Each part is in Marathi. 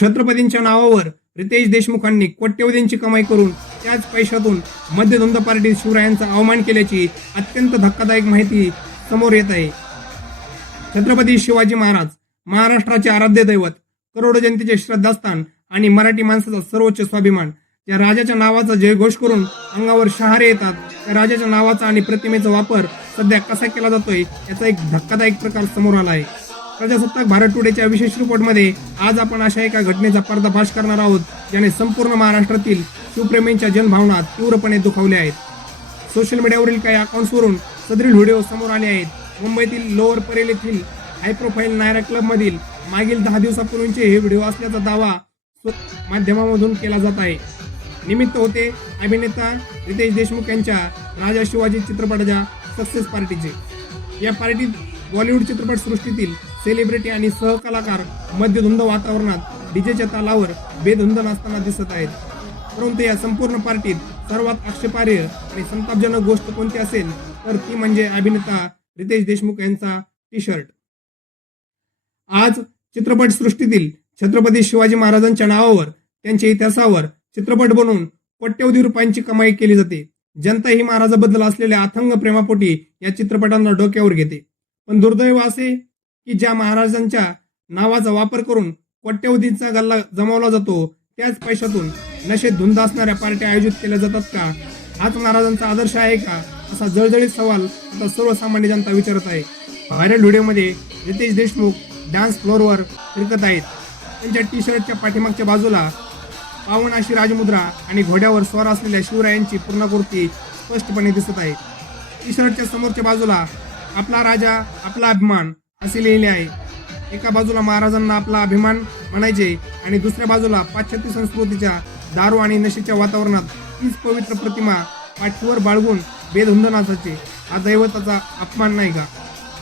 छत्रपतींच्या नावावर रितेश देशमुखांनी कोट्यवधींची कमाई करून त्याच पैशातून मध्यधुंद पार्टीत शिवरायांचा अवमान केल्याची अत्यंत धक्कादायक माहिती समोर येत आहे. छत्रपती शिवाजी महाराज महाराष्ट्राचे आराध्य दैवत, करोडो जनतेचे श्रद्धास्थान आणि मराठी माणसाचा सर्वोच्च स्वाभिमान. त्या राजाच्या नावाचा जयघोष करून अंगावर शहारे येतात. त्या राजाच्या नावाचा आणि प्रतिमेचा वापर सध्या कसा केला जातोय याचा एक धक्कादायक प्रकार समोर आला आहे. प्रजासत्ताक भारत टुडेच्या विशेष रिपोर्टमध्ये आज आपण अशा एका घटनेचा पर्दाफाश करणार आहोत ज्याने संपूर्ण महाराष्ट्रातील शिवप्रेमींच्या जनभावना तीव्रपणे दुखावल्या आहेत. सोशल मीडियावरील काही अकाउंट्सवरून सदरील व्हिडिओ समोर आले आहेत. मुंबईतील लोअर परेल येथील हाय प्रोफाईल नायरा क्लबमधील मागील 10 दिवसापूर्वीचे हे व्हिडिओ असल्याचा दावा माध्यमामधून केला जात आहे. निमित्त होते अभिनेता रितेश देशमुख यांच्या राजा शिवाजी चित्रपटाच्या सक्सेस पार्टीचे. या पार्टीत बॉलिवूड चित्रपट सृष्टीतील सेलिब्रिटी आणि सहकलाकार मध्यधुंद वातावरणात डीजेच्या तालावर बेधुंद नाचताना दिसत आहेत. परंतु या संपूर्ण पार्टीत सर्वात आक्षेपार्ह आणि संतापजनक गोष्ट कोणती असेल तर ती म्हणजे अभिनेता रितेश देशमुख यांचा टी शर्ट. आज चित्रपट सृष्टीतील छत्रपती शिवाजी महाराजांच्या नावावर त्यांच्या इतिहासावर चित्रपट बनवून कोट्यवधी रुपयांची कमाई केली जाते. जनता ही महाराजाबद्दल असलेल्या अथंग प्रेमापोटी या चित्रपटांना डोक्यावर घेते. पण दुर्दैव असे की ज्या महाराजांच्या नावाचा वापर करून कोट्यवधींचा गल्ला जमवला जातो त्याच पैशातून नशेत धुंद असणाऱ्या पार्ट्या आयोजित केल्या जातात का? हाच महाराजांचा आदर्श आहे का? असा जळजळीत सवाल आता सर्वसामान्य जनता विचारत आहे. व्हायरल व्हिडिओमध्ये रितेश देशमुख डान्स फ्लोअरवर फिरकत आहेत. त्यांच्या टी शर्टच्या पाठीमागच्या बाजूला पावन अशी राजमुद्रा आणि घोड्यावर स्वार असलेल्या शिवरायांची पूर्णाकृती स्पष्टपणे दिसत आहे. टी शर्टच्या समोरच्या बाजूला आपला राजा आपला अभिमान असे लिहिले आहे. एका बाजूला महाराजांना आपला अभिमान म्हणायचे आणि दुसऱ्या बाजूला पाश्चात्य संस्कृतीच्या दारू आणि नशेच्या वातावरणात तीच पवित्र प्रतिमा पाठीवर बाळगून बेधुंद नाचायचे. हा दैवताचा अपमान नाही का?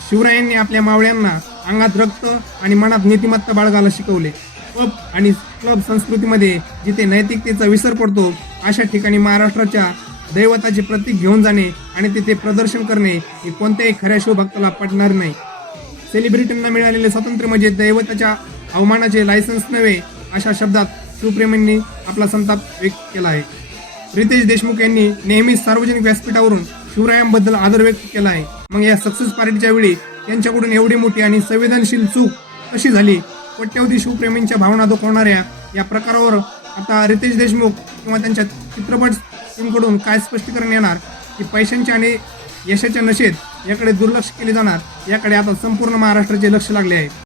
शिवरायांनी आपल्या मावळ्यांना अंगात रक्त आणि मनात नीतिमत्ता बाळगायला शिकवले. पब आणि क्लब संस्कृतीमध्ये जिथे नैतिकतेचा विसर पडतो अशा ठिकाणी महाराष्ट्राच्या दैवताचे प्रतीक घेऊन जाणे आणि तिथे प्रदर्शन करणे हे कोणत्याही खऱ्या शिवभक्ताला पटणार नाही. सेलिब्रिटींना मिळालेले स्वातंत्र्य म्हणजे दैवताच्या अवमानाचे लायसन्स नव्हे अशा शब्दात शिवप्रेमींनी आपला संताप व्यक्त केला आहे. रितेश देशमुख यांनी नेहमीच सार्वजनिक व्यासपीठावरून शिवरायांबद्दल आदर व्यक्त केला आहे. मग या सक्सेस पार्टीच्या वेळी त्यांच्याकडून एवढी मोठी आणि संवेदनशील चूक कशी झाली? कोट्यवधी शिवप्रेमींच्या भावना दुखवणाऱ्या या प्रकारावर आता रितेश देशमुख किंवा त्यांच्या चित्रपट टीमकडून काय स्पष्टीकरण येणार की पैशांच्या आणि यशाच्या नशेत याकडे दुर्लक्ष केले जाणार याकडे आता संपूर्ण महाराष्ट्राचे लक्ष लागले आहे.